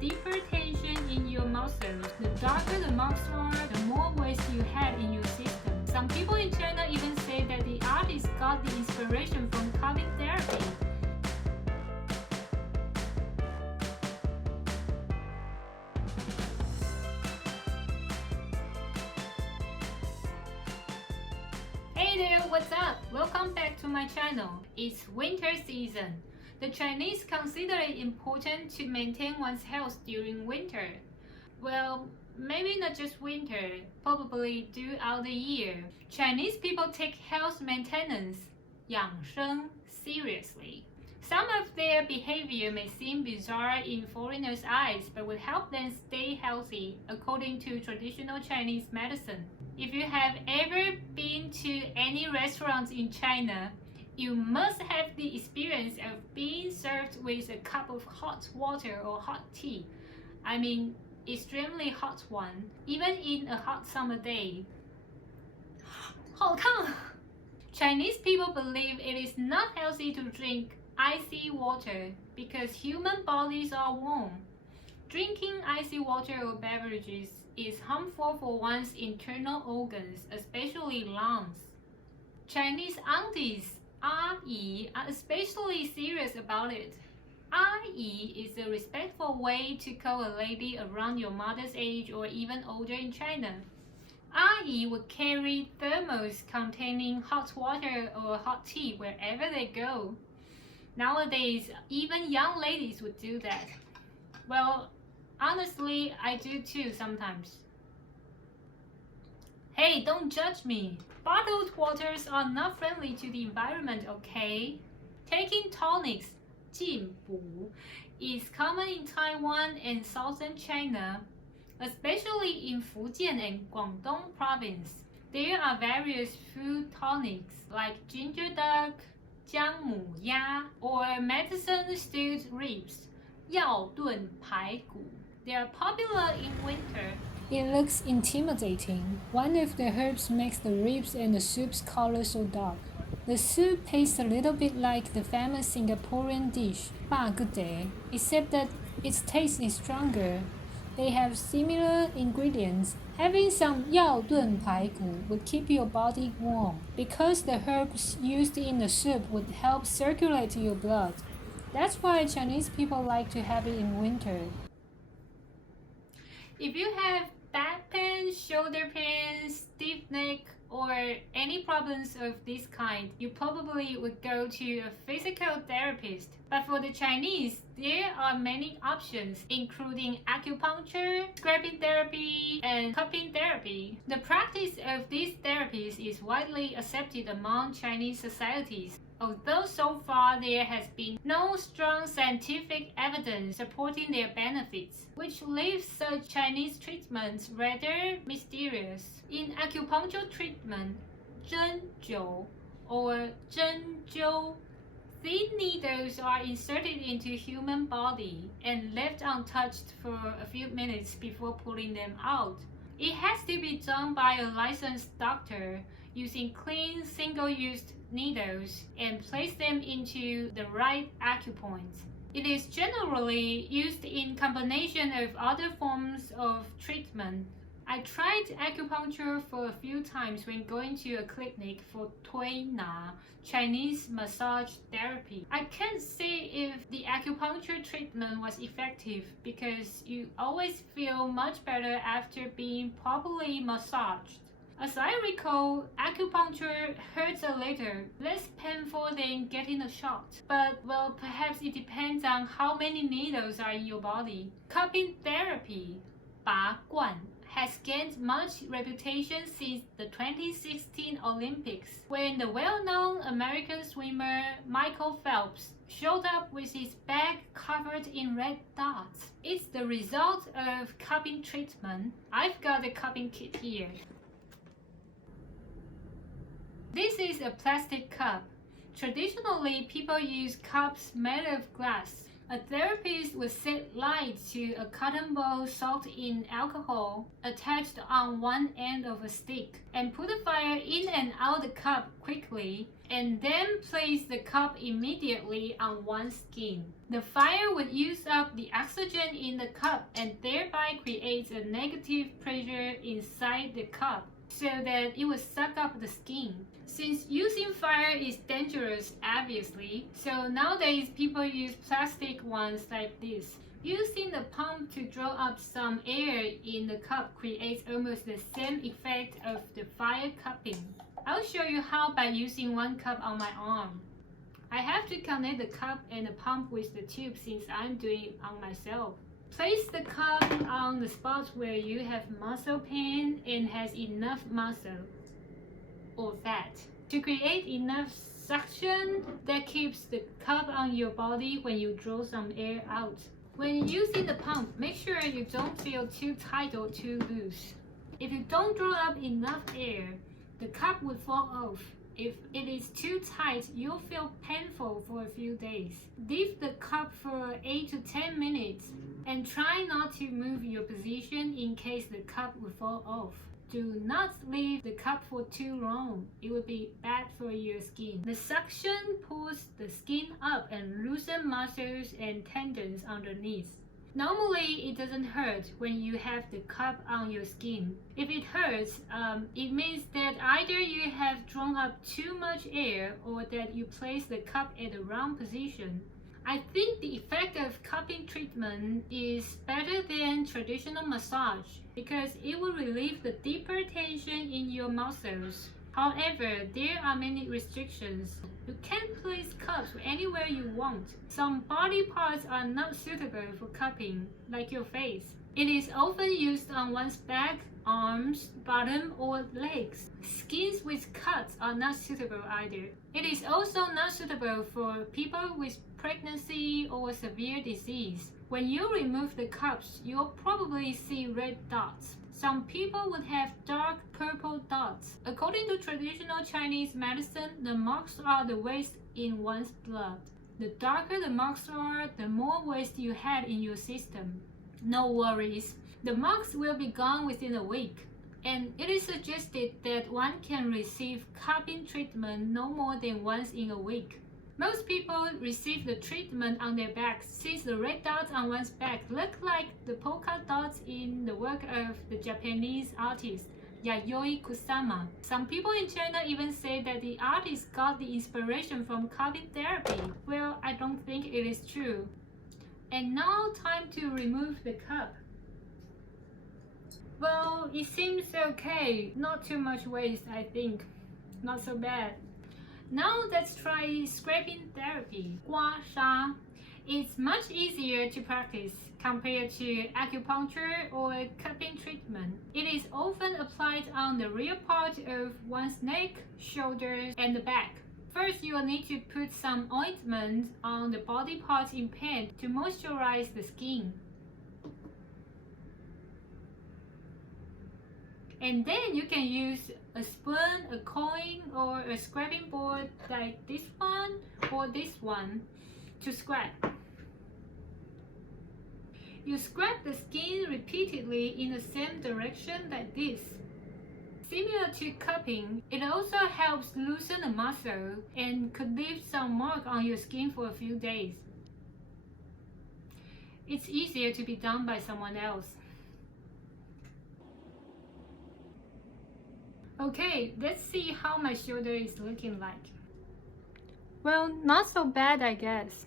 deeper tension in your muscles. The darker the marks are, the more waste you have in your system. Some people in China even say that the artist got the inspiration from cupping therapy. Hey there, what's up? Welcome back to my channel. It's winter season. The Chinese consider it important to maintain one's health during winter. Well, maybe not just winter, probably throughout the year. Chinese people take health maintenance, 养生, seriously. Some of their behavior may seem bizarre in foreigners' eyes, but will help them stay healthy, according to traditional Chinese medicine. If you have ever been to any restaurants in China, you must have the experience of being served with a cup of hot water or hot tea. I mean, extremely hot one, even in a hot summer day. 好烫! Chinese people believe it is not healthy to drink icy water because human bodies are warm. Drinking icy water or beverages is harmful for one's internal organs, especially lungs. Chinese aunties, 阿姨, are especially serious about it. 阿姨 is a respectful way to call a lady around your mother's age or even older in China. 阿姨 would carry thermos containing hot water or hot tea wherever they go. Nowadays, even young ladies would do that. Well, honestly, I do too sometimes. Hey, don't judge me. Bottled waters are not friendly to the environment, okay? Taking tonics, 进补, is common in Taiwan and southern China, especially in Fujian and Guangdong province. There are various food tonics like ginger duck, 姜母鸭, or medicine stewed ribs, 药炖排骨. They are popular in winter. It looks intimidating. One of the herbs makes the ribs and the soup's color so dark. The soup tastes a little bit like the famous Singaporean dish, ba gudeh, except that its taste is stronger. They have similar ingredients. Having some 药炖排骨 would keep your body warm because the herbs used in the soup would help circulate your blood. That's why Chinese people like to have it in winter. If you have back pain, shoulder pain, stiff neck, or any problems of this kind, you probably would go to a physical therapist. But for the Chinese, there are many options, including acupuncture, scraping therapy, and cupping therapy. The practice of these therapies is widely accepted among Chinese societies, although so far there has been no strong scientific evidence supporting their benefits, which leaves such Chinese treatments rather mysterious. In acupuncture treatment, 针灸 or 针灸, thin needles are inserted into human body and left untouched for a few minutes before pulling them out. It has to be done by a licensed doctor using clean single-use needles and place them into the right acupoints. It is generally used in combination of other forms of treatment. I tried acupuncture for a few times when going to a clinic for 推拿, Chinese massage therapy. I can't say if the acupuncture treatment was effective because you always feel much better after being properly massaged. As I recall, acupuncture hurts a little, less painful than getting a shot. But, well, perhaps it depends on how many needles are in your body. Cupping therapy, 拔罐, has gained much reputation since the 2016 Olympics, when the well-known American swimmer Michael Phelps showed up with his bag covered in red dots. It's the result of cupping treatment. I've got a cupping kit here. This is a plastic cup. Traditionally, people use cups made of glass. A therapist would set light to a cotton ball soaked in alcohol attached on one end of a stick and put the fire in and out the cup quickly and then place the cup immediately on one's skin. The fire would use up the oxygen in the cup and thereby creates a negative pressure inside the cup so that it will suck up the skin. Since using fire is dangerous, obviously, so nowadays people use plastic ones like this. Using the pump to draw up some air in the cup creates almost the same effect of the fire cupping. I'll show you how by using one cup on my arm. I have to connect the cup and the pump with the tube since I'm doing it on myself. Place the cup on the spot where you have muscle pain and has enough muscle or fat to create enough suction that keeps the cup on your body when you draw some air out. When using the pump, make sure you don't feel too tight or too loose. If you don't draw up enough air, the cup would fall off. If it is too tight, you'll feel painful for a few days. Leave the cup for 8 to 10 minutes and try not to move your position in case the cup will fall off. Do not leave the cup for too long. It will be bad for your skin. The suction pulls the skin up and loosens muscles and tendons underneath. Normally, it doesn't hurt when you have the cup on your skin. If it hurts, it means that either you have drawn up too much air or that you place the cup at the wrong position. I think the effect of cupping treatment is better than traditional massage because it will relieve the deeper tension in your muscles. However, there are many restrictions. You can't place cups anywhere you want. Some body parts are not suitable for cupping, like your face. It is often used on one's back, arms, bottom, or legs. Skins with cuts are not suitable either. It is also not suitable for people with pregnancy or severe disease. When you remove the cups, you'll probably see red dots. Some people would have dark purple dots. According to traditional Chinese medicine, the marks are the waste in one's blood. The darker the marks are, the more waste you had in your system. No worries, the marks will be gone within a week. And it is suggested that one can receive cupping treatment no more than once in a week. Most people receive the treatment on their back since the red dots on one's back look like the polka dots in the work of the Japanese artist Yayoi Kusama. Some people in China even say that the artist got the inspiration from cupping therapy. Well, I don't think it is true. And now time to remove the cup. Well, it seems okay. Not too much waste, I think. Not so bad. Now let's try scraping therapy, 刮痧. It's much easier to practice compared to acupuncture or cupping treatment. It is often applied on the rear part of one's neck, shoulders, and the back. First, you will need to put some ointment on the body parts in pain to moisturize the skin. And then you can use a spoon, a coin, or a scraping board like this one or this one to scrap. You scrap the skin repeatedly in the same direction like this. Similar to cupping, it also helps loosen the muscle and could leave some mark on your skin for a few days. It's easier to be done by someone else. Okay, let's see how my shoulder is looking like. Well, not so bad, I guess.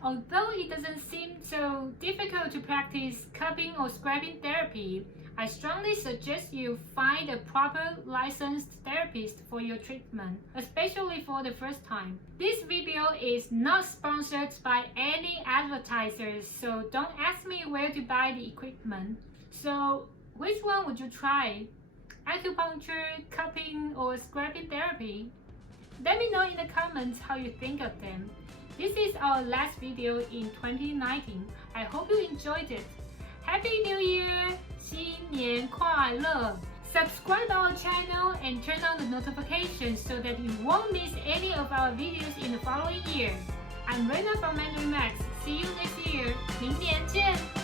Although it doesn't seem so difficult to practice cupping or scraping therapy, I strongly suggest you find a proper licensed therapist for your treatment, especially for the first time. This video is not sponsored by any advertisers, so don't ask me where to buy the equipment. So, which one would you try? Acupuncture, cupping, or scraping therapy? Let me know in the comments how you think of them. This is our last video in 2019. I hope you enjoyed it. Happy New Year! 新年快乐! Subscribe our channel and turn on the notifications so that you won't miss any of our videos in the following year. I'm Rena from Mandarin Max. See you next year. 明年见!